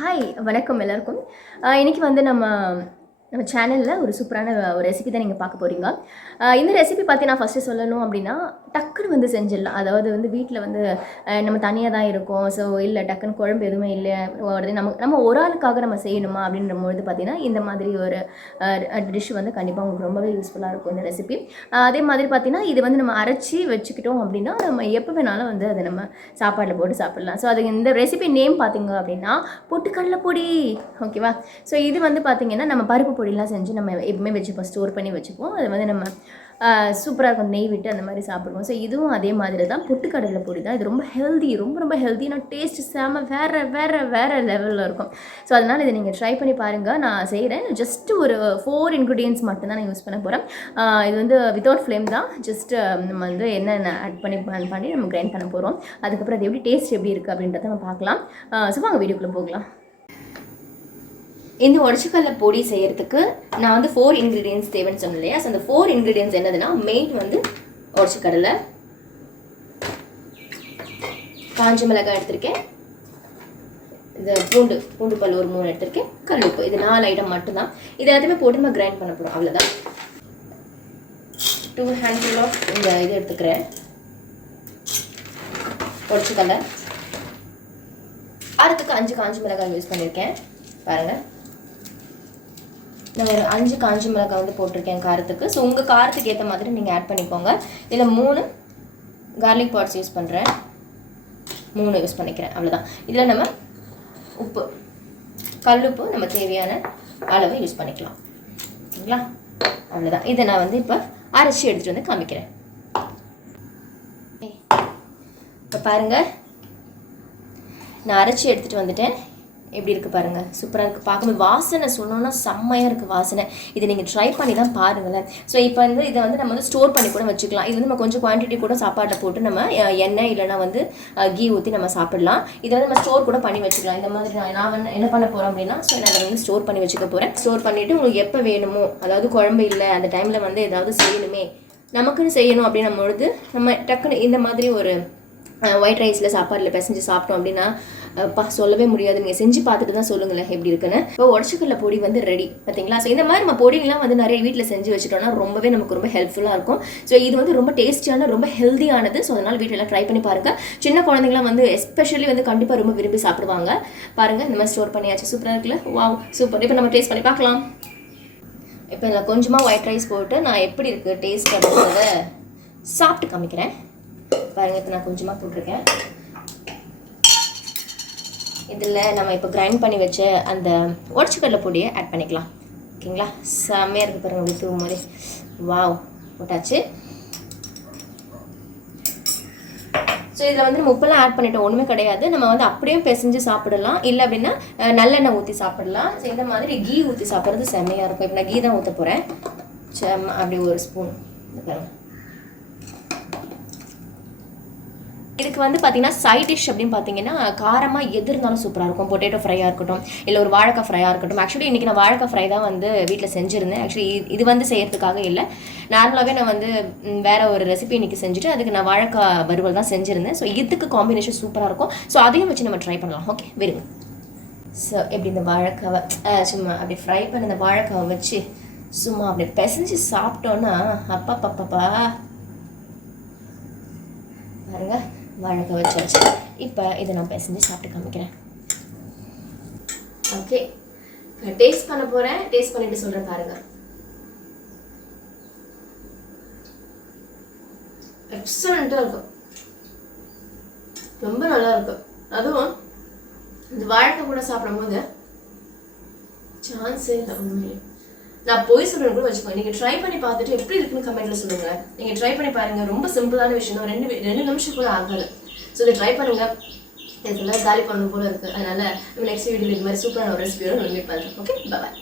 Hi வணக்கம் எல்லாருக்கும். இன்னைக்கு வந்து நம்ம சேனலில் ஒரு சூப்பரான ஒரு ரெசிபி தான் நீங்கள் பார்க்க போகிறீங்க. இந்த ரெசிபி பற்றி நான் ஃபஸ்ட்டு சொல்லணும் அப்படின்னா, டக்குன்னு வந்து செஞ்சிடலாம். அதாவது வந்து வீட்டில் வந்து நம்ம தனியாக தான் இருக்கோம். ஸோ இல்லை டக்குன்னு குழம்பு எதுவுமே இல்லை, உடனே நம்ம ஒரு ஆளுக்காக நம்ம செய்யணுமா அப்படின்றபொழுது பார்த்தீங்கன்னா, இந்த மாதிரி ஒரு டிஷ் வந்து கண்டிப்பாக உங்களுக்கு ரொம்பவே யூஸ்ஃபுல்லாக இருக்கும் இந்த ரெசிபி. அதே மாதிரி பார்த்தீங்கன்னா, இது வந்து நம்ம அரைச்சி வச்சுக்கிட்டோம் அப்படின்னா, நம்ம எப்போ வேணாலும் வந்து அதை நம்ம சாப்பாட்டில் போட்டு சாப்பிட்லாம். ஸோ அது இந்த ரெசிபி நேம் பார்த்தீங்க அப்படின்னா பொட்டுக்கடலை பொடி. ஓகேவா? ஸோ இது வந்து பார்த்திங்கன்னா நம்ம பருப்பு பொடியெலாம் செஞ்சு நம்ம எப்பவுமே வச்சுப்போம், ஸ்டோர் பண்ணி வச்சுப்போம். அது வந்து நம்ம சூப்பராக இருக்கும், நெய் விட்டு அந்த மாதிரி சாப்பிடுவோம். ஸோ இதுவும் அதே மாதிரி தான், பொட்டுக்கடலை பொடி தான். இது ரொம்ப ஹெல்தி, ரொம்ப ரொம்ப ஹெல்தி. நான் டேஸ்ட் செம வேறு லெவலில் இருக்கும். ஸோ அதனால் இதை நீங்கள் ட்ரை பண்ணி பாருங்கள். நான் செய்கிறேன். ஜஸ்ட் ஒரு 4 இன்க்ரீடியன்ட்ஸ் மட்டும்தான் நான் யூஸ் பண்ண போகிறேன். இது வந்து வித்தவுட் ஃப்ளேம் தான். ஜஸ்ட்டு நம்ம வந்து என்னென்ன ஆட் பண்ணி நம்ம கிரைண்ட் பண்ண போகிறோம். அதுக்கப்புறம் அது எப்படி டேஸ்ட் எப்படி இருக்குது அப்படின்றத நம்ம பார்க்கலாம். ஸோ வாங்க வீடியோக்குள்ளே போகலாம். இந்த உடச்சிக்கடலை பொடி செய்கிறதுக்கு நான் வந்து 4 இன்க்ரீடியன்ஸ் தேவைன்னு சொன்னேன் இல்லையா? ஸோ அந்த 4 இன்க்ரீடியன்ஸ் என்னதுன்னா, மெயின் வந்து உடச்சிக்கடலை, காஞ்ச மிளகாய் எடுத்திருக்கேன், இந்த பூண்டு பல் ஒரு 3 எடுத்திருக்கேன், கல்லுப்பு. இது 4 ஐட்டம் மட்டும்தான். இது எல்லாத்தையுமே போட்டு நம்ம கிரைண்ட் பண்ண போகிறோம், அவ்வளோதான். 2 ஹேண்ட்ஃபுல் ஆஃப் இந்த இது எடுத்துக்கிறேன், உடச்சிக்கடலை. காரத்துக்கு 5 காஞ்ச மிளகாய் யூஸ் பண்ணியிருக்கேன் பாருங்கள். நான் ஒரு 5 காஞ்ச மிளகாய் வந்து போட்டிருக்கேன் காரத்துக்கு. ஸோ உங்கள் காரத்துக்கு ஏற்ற மாதிரி நீங்கள் ஆட் பண்ணிக்கோங்க. இதில் 3 கார்லிக் பாட்ஸ் யூஸ் பண்ணுறேன், 3 யூஸ் பண்ணிக்கிறேன், அவ்வளோதான். இதில் நம்ம உப்பு, கல்லுப்பு நம்ம தேவையான அளவு யூஸ் பண்ணிக்கலாம், ஓகேங்களா? அவ்வளோதான். இதை நான் வந்து இப்போ அரைச்சி எடுத்துகிட்டு வந்து காமிக்கிறேன். இப்போ பாருங்கள், நான் அரைச்சி எடுத்துகிட்டு வந்துட்டேன். எப்படி இருக்குது பாருங்கள், சூப்பராக இருக்குது. பார்க்கும்போது வாசனை சொல்லணும்னா செம்மையாக இருக்குது வாசனை. இதை நீங்கள் ட்ரை பண்ணி தான் பாருங்களேன். ஸோ இப்போ வந்து இதை வந்து நம்ம வந்து ஸ்டோர் பண்ணி கூட வச்சுக்கலாம். இது வந்து நம்ம கொஞ்சம் குவான்டிட்டி கூட சாப்பாட்டில் போட்டு நம்ம எண்ணெய் இல்லைனா வந்து கீ ஊற்றி நம்ம சாப்பிடலாம். இதை வந்து நம்ம ஸ்டோர் கூட பண்ணி வச்சுக்கலாம். இந்த மாதிரி நான் வந்து என்ன பண்ண போகிறேன் அப்படின்னா, ஸோ நான் அதை வந்து ஸ்டோர் பண்ணி வச்சுக்க போகிறேன். ஸ்டோர் பண்ணிவிட்டு உங்களுக்கு எப்போ வேணுமோ, அதாவது குழம்பு இல்லை அந்த டைமில் வந்து ஏதாவது செய்யணுமே, நமக்குன்னு செய்யணும் அப்படின்னும் பொழுது நம்ம டக்குன்னு இந்த மாதிரி ஒரு ஒயிட் ரைஸில் சாப்பாடில் பிசைஞ்சு சாப்பிட்டோம் அப்படின்னா சொல்லவே முடியாது. நீங்கள் செஞ்சு பார்த்துட்டு தான் சொல்லுங்களேன் எப்படி இருக்குன்னு. இப்போ உடச்சிக்கடலை பொடி வந்து ரெடி, பார்த்தீங்களா? ஸோ இந்த மாதிரி நம்ம பொடியெலாம் வந்து நிறைய வீட்டில் செஞ்சு வச்சுட்டோம்னா ரொம்பவே நமக்கு ரொம்ப ஹெல்ப்ஃபுல்லாக இருக்கும். ஸோ இது வந்து ரொம்ப டேஸ்டியான, ரொம்ப ஹெல்தியானது. ஸோ அதனால் வீட்டிலலாம் ட்ரை பண்ணி பாருங்கள். சின்ன குழந்தைங்களாம் வந்து எஸ்பெஷலி வந்து கண்டிப்பாக ரொம்ப விரும்பி சாப்பிடுவாங்க. பாருங்கள், இந்த மாதிரி ஸ்டோர் பண்ணியாச்சு. சூப்பராக இருக்குல்ல? Wow, super. இப்போ நம்ம டேஸ்ட் பண்ணி பார்க்கலாம். இப்போ இதில் கொஞ்சமாக ஒயிட் ரைஸ் போட்டு நான் எப்படி இருக்குது டேஸ்ட் அப்படின்றத சாப்பிட்டு காமிக்கிறேன். பாருங்கள், இப்போ நான் கொஞ்சமாக போட்டிருக்கேன். இதில் நம்ம இப்போ கிரைண்ட் பண்ணி வச்ச அந்த உடச்சிக்கடலை பொடியை ஆட் பண்ணிக்கலாம், ஓகேங்களா? செம்மையாக இருக்குது பாருங்கள், அப்படி தூவும் போது. வாவ், போட்டாச்சு. ஸோ இதில் வந்து நம்ம உப்பெல்லாம் ஆட் பண்ணிட்டோம், ஒன்றுமே கிடையாது. நம்ம வந்து அப்படியே பிசைஞ்சு சாப்பிடலாம், இல்லை அப்படின்னா நல்லெண்ணெய் ஊற்றி சாப்பிடலாம். ஸோ இந்த மாதிரி கீ ஊற்றி சாப்பிட்றது செம்மையாக இருக்கும். இப்போ நான் கீ தான் ஊற்ற போகிறேன். அப்படி ஒரு ஸ்பூன். இதுக்கு வந்து பார்த்தீங்கன்னா சைட் டிஷ் அப்படின்னு பார்த்தீங்கன்னா காரமாக எது இருந்தாலும் சூப்பராக இருக்கும். பொட்டேட்டோ ஃப்ரையாக இருக்கட்டும், இல்லை ஒரு வாழைக்காய் ஃப்ரையாக இருக்கட்டும். ஆக்சுவலி இன்றைக்கி நான் வாழைக்காய் ஃப்ரை தான் வந்து வீட்டில் செஞ்சுருந்தேன். ஆக்சுவலி இது வந்து செய்யறதுக்காக இல்லை, நார்மலாகவே நான் வந்து வேறு ஒரு ரெசிபி இன்றைக்கி செஞ்சுட்டு அதுக்கு நான் வாழைக்காய் வறுவல் தான் செஞ்சுருந்தேன். ஸோ இதுக்கு காம்பினேஷன் சூப்பராக இருக்கும். ஸோ அதையும் வச்சு நம்ம ட்ரை பண்ணலாம், ஓகே? வெறுங்க. ஸோ எப்படி இந்த வாழைக்காவை சும்மா அப்படி ஃப்ரை பண்ண இந்த வாழைக்காவை வச்சு சும்மா அப்படி பிசைஞ்சு சாப்பிட்டோன்னா அப்பப்பப்பா பாருங்க, வாழைக்காய் வச்சாச்சு. இப்போ இதை நான் பிசைஞ்சு சாப்பிட்டு காமிக்கிறேன், ஓகே? டேஸ்ட் பண்ண போகிறேன், டேஸ்ட் பண்ணிட்டு சொல்கிறேன் பாருங்கள். எக்ஸலண்ட்டாக இருக்கும், ரொம்ப நல்லா இருக்கும். அதுவும் இந்த வாழைக்காய் கூட சாப்பிடும்போது சான்ஸே இல்லை உண்மையிலே. நான் போய் சொல்கிறேன் கூட வச்சுக்கோங்க. நீங்கள் ட்ரை பண்ணி பார்த்துட்டு எப்படி இருக்குன்னு கமெண்ட்டில் சொல்லுங்கள். நீங்கள் ட்ரை பண்ணி பாருங்கள், ரொம்ப சிம்பிளான விஷயம் தான். 2 நிமிஷம் கூட ஆகலை. ஸோ இதை ட்ரை பண்ணுங்கள். இதெல்லாம் காலி பண்ணணும் போல இருக்குது. அதனால் நம்ம நெக்ஸ்ட் வீடியோவில் இது மாதிரி சூப்பரான ஒரு ரெசிபியோட மீட் பண்ணுறேன், ஓகே? பாய்.